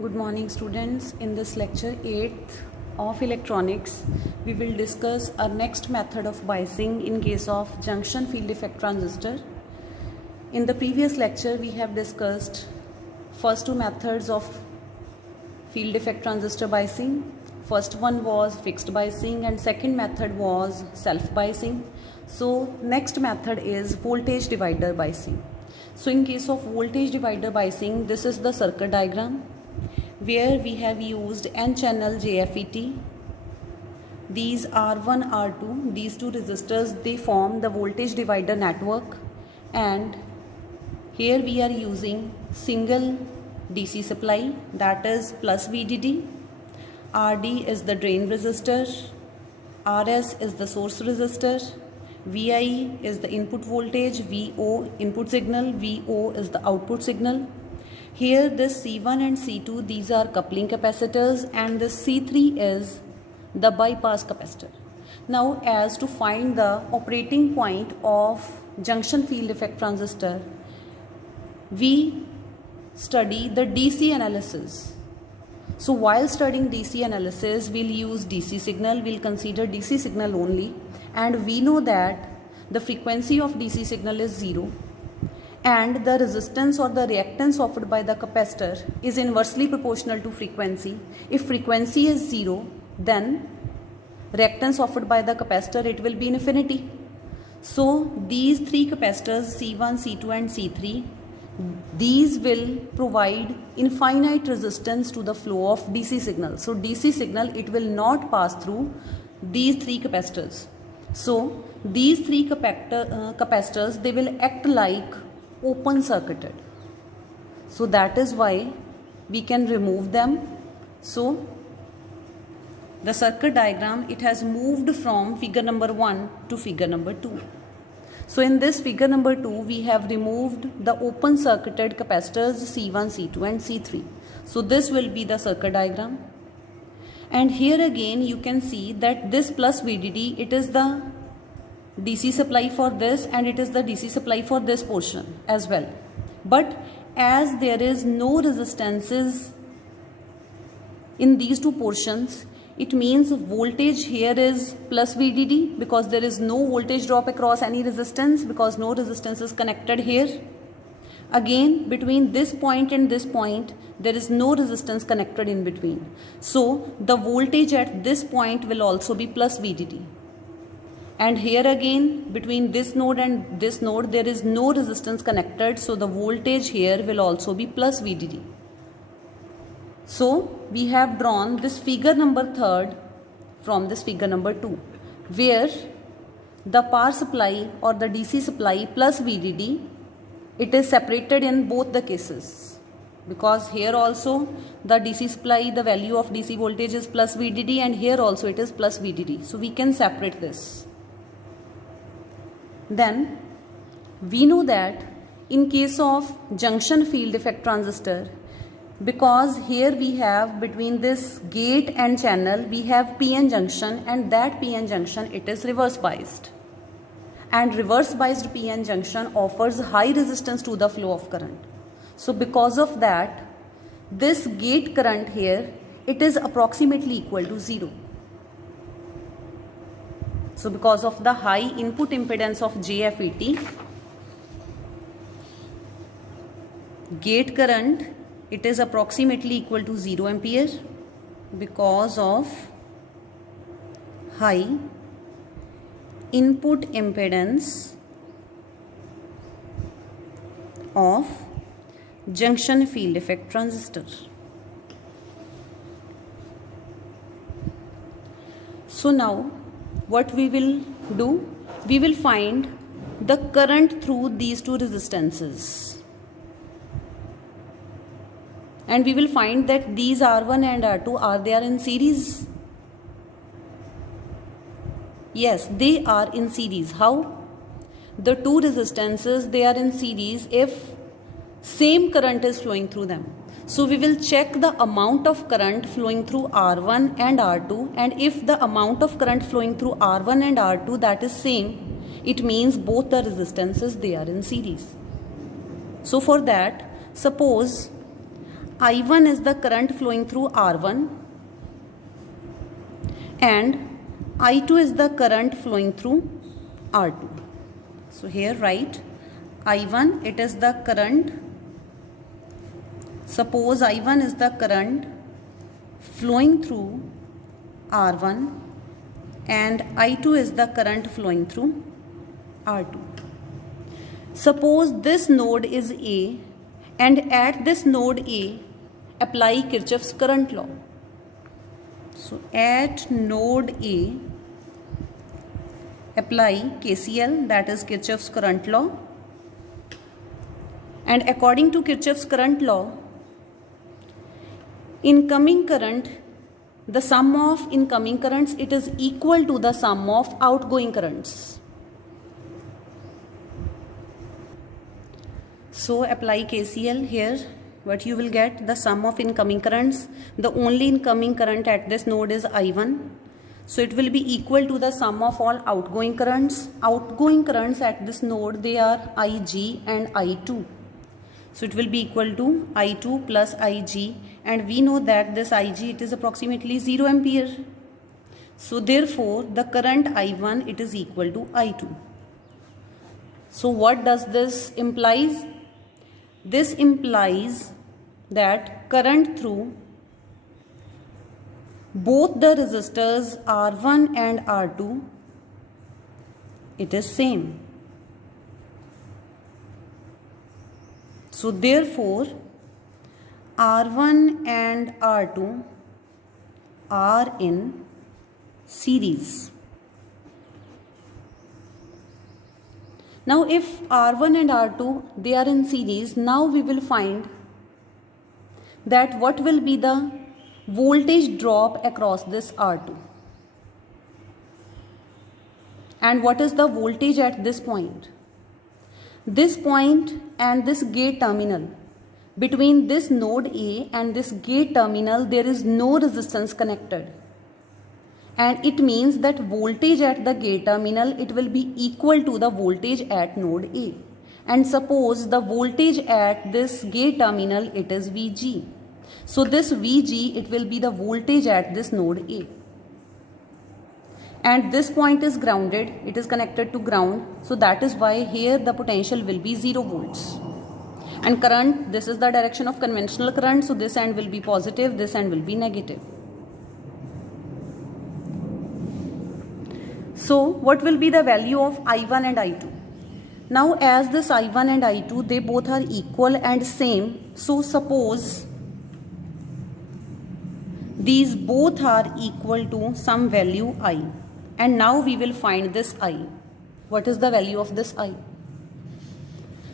Good morning students. In this lecture 8th of electronics, we will discuss our next method of biasing in case of junction field effect transistor. In the previous lecture, we have discussed first two methods of field effect transistor biasing. First one was fixed biasing and second method was self biasing. So next method is voltage divider biasing. So in case of voltage divider biasing, this is the circuit diagram where we have used n-channel JFET. These R1, R2, these two resistors, they form the voltage divider network, and here we are using single DC supply, that is plus VDD. RD is the drain resistor, RS is the source resistor, VI is the input voltage, VO input signal, VO is the output signal. Here this C1 and C2, these are coupling capacitors, and this C3 is the bypass capacitor. Now as to find the operating point of junction field effect transistor, we study the DC analysis. So while studying DC analysis, we'll use DC signal, we'll consider DC signal only, and we know that the frequency of DC signal is 0 and the resistance or the reactance offered by the capacitor is inversely proportional to frequency. If frequency is 0, then reactance offered by the capacitor, it will be infinity. So these three capacitors C1, C2 and C3, these will provide infinite resistance to the flow of DC signal. So DC signal, it will not pass through these three capacitors. So these three capacitors, they will act like open circuited. So that is why we can remove them. So the circuit diagram, it has moved from figure number 1 to figure number 2. So in this figure number 2, we have removed the open circuited capacitors C1, C2 and C3. So this will be the circuit diagram. And here again you can see that this plus VDD, it is the DC supply for this and it is the DC supply for this portion as well. But as there is no resistances in these two portions, it means voltage here is plus VDD because there is no voltage drop across any resistance because no resistance is connected here. Again, between this point and this point, there is no resistance connected in between. So the voltage at this point will also be plus VDD. And here again, between this node and this node, there is no resistance connected. So the voltage here will also be plus VDD. So we have drawn this figure number 3 from this figure number 2, where the power supply or the DC supply plus VDD, it is separated in both the cases, because here also the DC supply, the value of DC voltage is plus VDD, and here also it is plus VDD. So we can separate this. Then we know that in case of junction field effect transistor, because here we have between this gate and channel, we have PN junction, and that PN junction, it is reverse biased. And reverse biased PN junction offers high resistance to the flow of current. So because of that, this gate current here, it is approximately equal to 0. So because of the high input impedance of JFET, gate current, it is approximately equal to 0 ampere because of high input impedance of junction field effect transistor. So now what we will do, we will find the current through these two resistances, and we will find that these R1 and R2, are they in series? Yes, they are in series. How? The two resistances, they are in series if same current is flowing through them. So we will check the amount of current flowing through R1 and R2, and if the amount of current flowing through R1 and R2, that is same, it means both the resistances, they are in series. So for that, suppose I1 is the current flowing through R1 and I2 is the current flowing through R2. So here write I1, it is the current. Suppose I1 is the current flowing through R1 and I2 is the current flowing through R2. Suppose this node is A and at this node A apply Kirchhoff's current law. So at node A apply KCL, that is Kirchhoff's current law, and according to Kirchhoff's current law, incoming current, the sum of incoming currents, it is equal to the sum of outgoing currents. So apply KCL here. What you will get? The sum of incoming currents. The only incoming current at this node is I1. So it will be equal to the sum of all outgoing currents. Outgoing currents at this node, they are IG and I2. So it will be equal to I2 plus IG, and we know that this IG, it is approximately 0 ampere. So therefore the current I1, it is equal to I2. So what does this implies? This implies that current through both the resistors R1 and R2, it is same. So therefore R1 and R2 are in series. Now if R1 and R2, they are in series, now we will find that what will be the voltage drop across this R2 and what is the voltage at this point. This point and this gate terminal, between this node A and this gate terminal, there is no resistance connected, and it means that voltage at the gate terminal, it will be equal to the voltage at node A. And suppose the voltage at this gate terminal, it is VG. So this VG, it will be the voltage at this node A. And this point is grounded, it is connected to ground. So that is why here the potential will be 0 volts. And current, this is the direction of conventional current. So this end will be positive, this end will be negative. So what will be the value of I1 and I2? Now as this I1 and I2, they both are equal and same. So suppose these both are equal to some value I. And now we will find this I. What is the value of this I?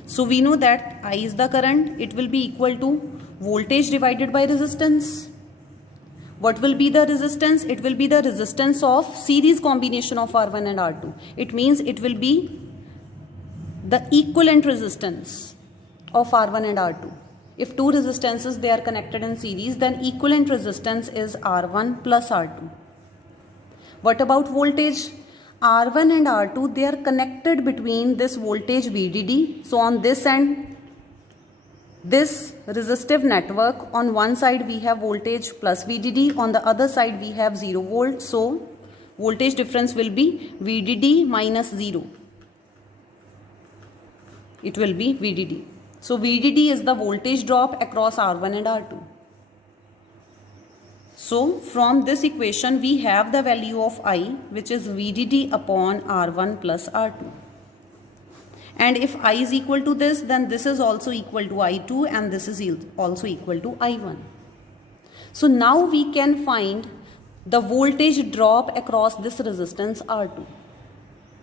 So we know that I is the current. It will be equal to voltage divided by resistance. What will be the resistance? It will be the resistance of series combination of R1 and R2. It means it will be the equivalent resistance of R1 and R2. If two resistances, they are connected in series, then equivalent resistance is R1 plus R2. What about voltage? R1 and R2, they are connected between this voltage VDD. So on this end, this resistive network, on one side we have voltage plus VDD, on the other side we have 0 volt. So voltage difference will be VDD minus 0. It will be VDD. So VDD is the voltage drop across R1 and R2. So from this equation we have the value of I, which is VDD upon R1 plus R2. And if I is equal to this, then this is also equal to I2 and this is also equal to I1. So now we can find the voltage drop across this resistance R2.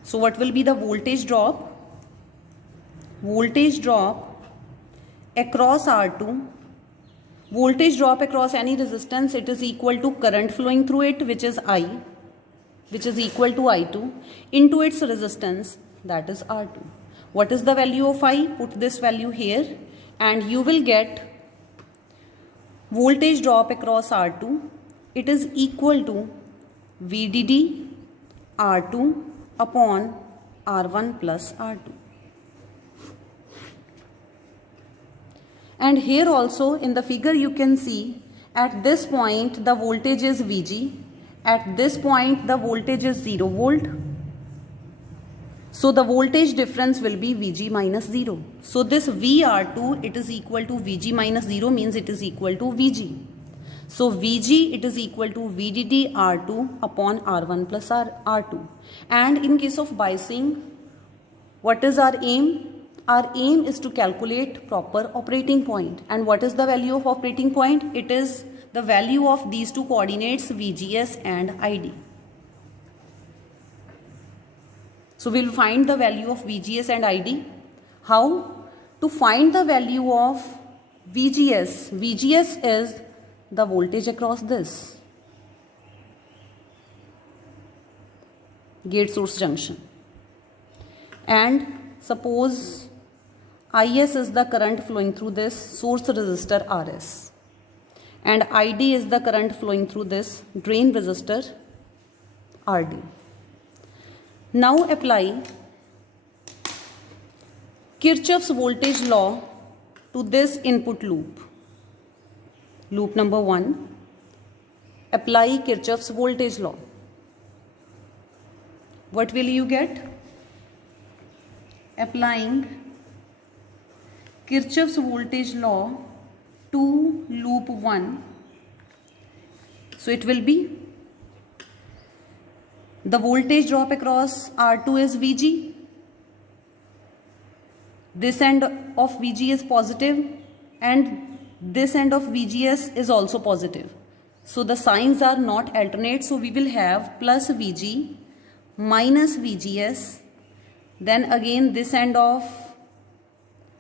So what will be the voltage drop? Voltage drop across R2. Voltage drop across any resistance, it is equal to current flowing through it, which is I, which is equal to I2, into its resistance, that is R2. What is the value of I? Put this value here and you will get voltage drop across R2. It is equal to VDD R2 upon R1 plus R2. And here also in the figure you can see at this point the voltage is Vg, at this point the voltage is 0 volt. So the voltage difference will be Vg minus 0. So this VR2 it is equal to Vg minus 0 means it is equal to Vg. So Vg it is equal to VDD R2 upon R1 plus R2. And in case of biasing, what is our aim? Our aim is to calculate proper operating point. And what is the value of operating point? It is the value of these two coordinates VGS and ID. So we will find the value of VGS and ID. How? To find the value of VGS. VGS is the voltage across this gate source junction. And suppose IS is the current flowing through this source resistor RS. And ID is the current flowing through this drain resistor RD. Now apply Kirchhoff's voltage law to this input loop. Loop number 1. Apply Kirchhoff's voltage law. What will you get? Applying Kirchhoff's voltage law to loop 1. So it will be the voltage drop across R2 is Vg. This end of Vg is positive and this end of VGS is also positive. So the signs are not alternate. So we will have plus Vg minus VGS. Then again this end of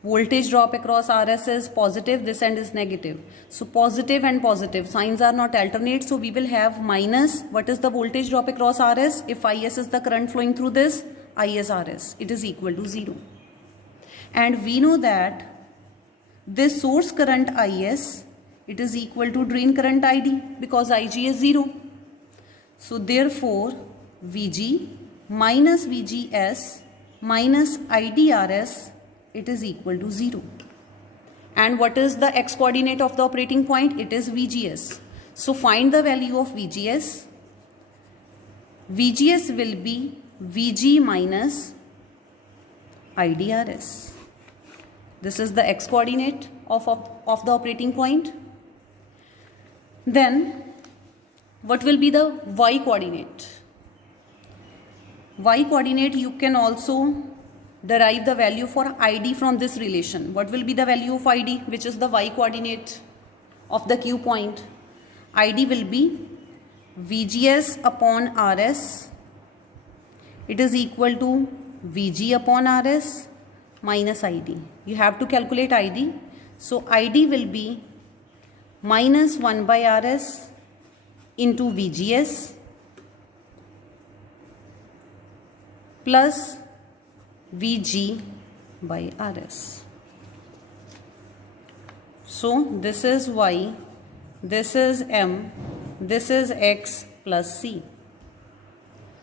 voltage drop across RS is positive, this end is negative. So positive and positive signs are not alternate. So we will have minus, what is the voltage drop across RS? If IS is the current flowing through this, ISRS, it is equal to 0. And we know that this source current IS, it is equal to drain current ID because IG is 0. So therefore Vg minus VGS minus IDRS, it is equal to 0. And what is the x coordinate of the operating point? It is VGS. So find the value of VGS. VGS will be Vg minus IDRS. This is the x coordinate of the operating point. Then what will be the y coordinate? Y coordinate you can also derive the value for ID from this relation. What will be the value of ID, which is the y coordinate of the Q point? ID will be VGS upon RS. It is equal to Vg upon RS minus ID. You have to calculate ID. So ID will be minus 1 by RS into VGS plus Vg by RS. So this is Y, this is M, this is X plus C.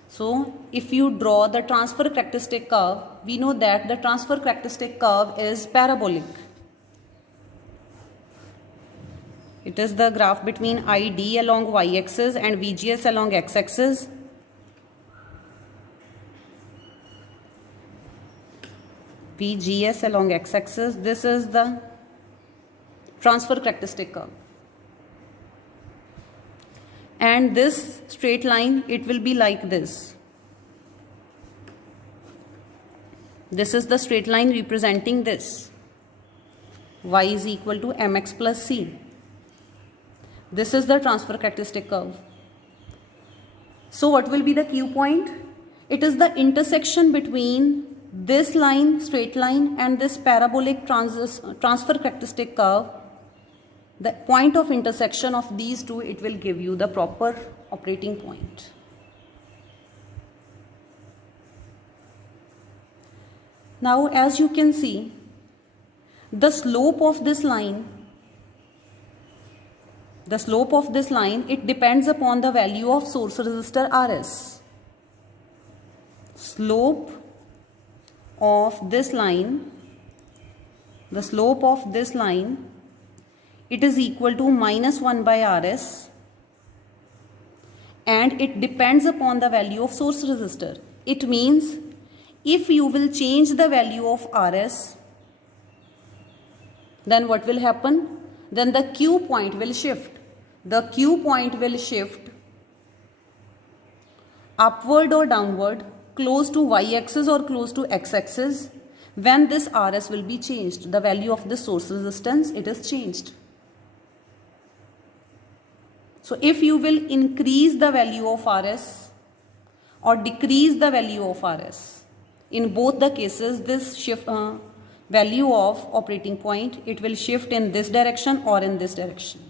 So if you draw the transfer characteristic curve, we know that the transfer characteristic curve is parabolic. It is the graph between ID along y-axis and VGS along x-axis. VGS along x-axis. This is the transfer characteristic curve. And this straight line, it will be like this. This is the straight line representing this. Y is equal to mx plus c. This is the transfer characteristic curve. So what will be the Q point? It is the intersection between this line, straight line, and this parabolic transfer characteristic curve. The point of intersection of these two, it will give you the proper operating point. Now as you can see, the slope of this line, it depends upon the value of source resistor RS. Slope of this line the slope of this line, it is equal to minus 1 by Rs, and it depends upon the value of source resistor. It means if you will change the value of Rs, then what will happen? Then the Q point will shift. The Q point will shift upward or downward, close to y-axis or close to x-axis, when this Rs will be changed. The value of the source resistance, it is changed. So if you will increase the value of Rs or decrease the value of Rs, in both the cases this shift value of operating point, it will shift in this direction or in this direction.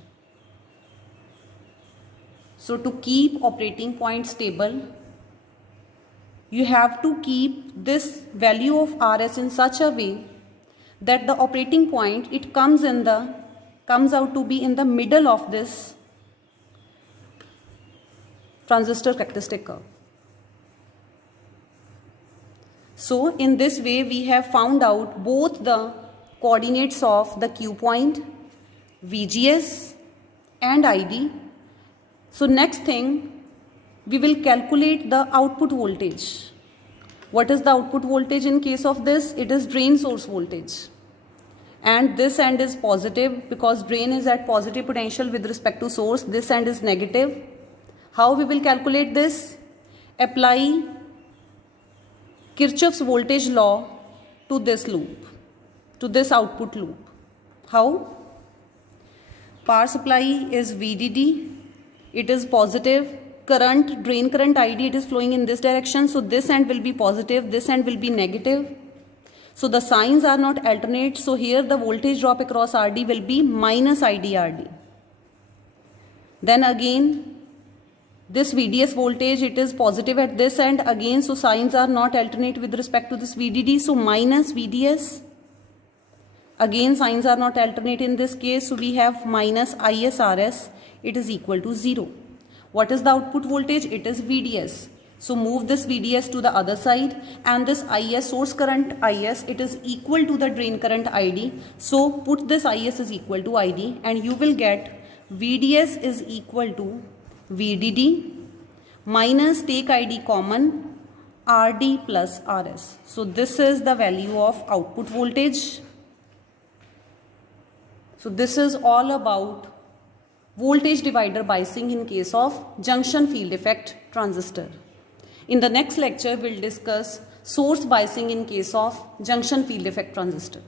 So to keep operating point stable, you have to keep this value of Rs in such a way that the operating point, it comes out to be in the middle of this transistor characteristic curve. So in this way we have found out both the coordinates of the Q point, VGS and ID. So next thing, we will calculate the output voltage. What is the output voltage in case of this? It is drain source voltage. And this end is positive because drain is at positive potential with respect to source. This end is negative. How we will calculate this? Apply Kirchhoff's voltage law to this loop, to this output loop. How? Power supply is VDD. It is positive. Current, drain current ID, it is flowing in this direction. So this end will be positive, this end will be negative. So the signs are not alternate. So here the voltage drop across RD will be minus IDRD. Then again, this VDS voltage, it is positive at this end again. So signs are not alternate with respect to this VDD. So minus VDS. Again, signs are not alternate in this case. So we have minus ISRS. It is equal to 0. What is the output voltage? It is VDS. So move this VDS to the other side, and this IS, source current IS, it is equal to the drain current ID. So put this IS is equal to ID, and you will get VDS is equal to VDD minus, take ID common, RD plus RS. So this is the value of output voltage. So this is all about voltage divider biasing in case of junction field effect transistor. In the next lecture, we'll discuss source biasing in case of junction field effect transistor.